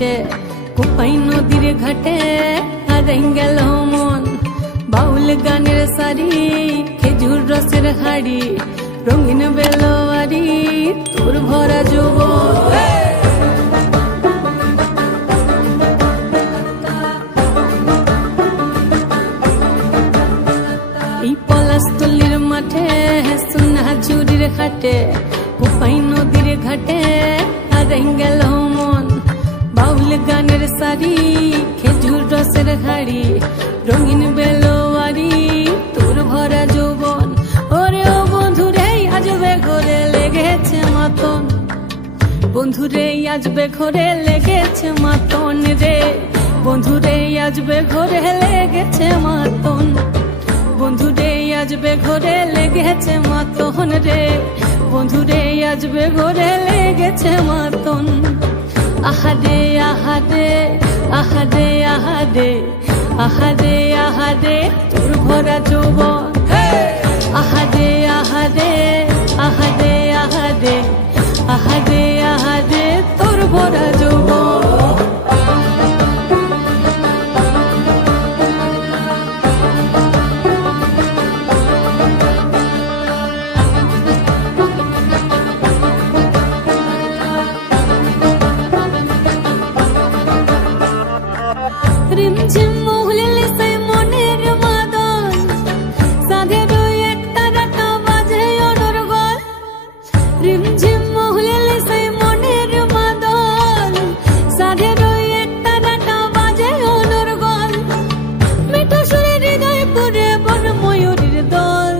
হাটে কোপাই নদীর ঘাটে হারাই গেল মন বাউল গানের সারি খেজুর রসের হাড়ি রঙিন বেলোয়ারি তোর ভরা যৌবন এই পলাশতলির মাঠে সোনা ঝুরির হাটে কোপাই নদীর ঘাটে হারাই গেল মন বাউল গানের সারি খেজুর রসের হাড়ি রঙিন বেলোয়ারি তোর ভরা যৌবন ওরে ও বন্ধুরে আজবে ঘরে লেগেছে মাতন বন্ধুরে আজবে ঘরে লেগেছে মাতন রে বন্ধুরে আজবে ঘরে লেগেছে মাতন বন্ধুরে আজবে ঘরে লেগেছে মাতন রে বন্ধুরে আজবে ঘরে লেগেছে মাতন আহারে আহারে আহারে আহারে আহারে আহারে তোর ভরা যৌবন আহারে আহারে আহারে আহারে আহারে আহারে তোর ভরা যৌবন রিমঝিম মহুলে সে মনের মাদন সাধের এক তারাটা বাজে অনর্গল রিমঝিম মহুলে সে মনের মাদন সাধের এক তারাটা বাজে অনর্গল মিঠা সুরে হৃদয় পুরে বন ময়ূরের দল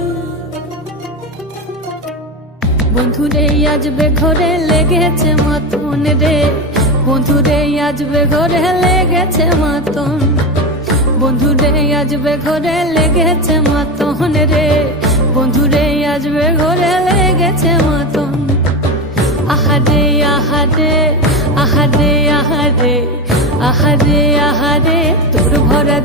বন্ধুরে আজবে ঘরে লেগেছে মাতন রে বন্ধুরে আজবে ঘরে লেগেছে মাতন বন্ধুরে আজবে ঘরে লেগেছে মাতন রে বন্ধুরে আজবে ঘরে লেগেছে মাতন আহারে আহারে আহারে আহারে আহারে আহারে তোর ভরা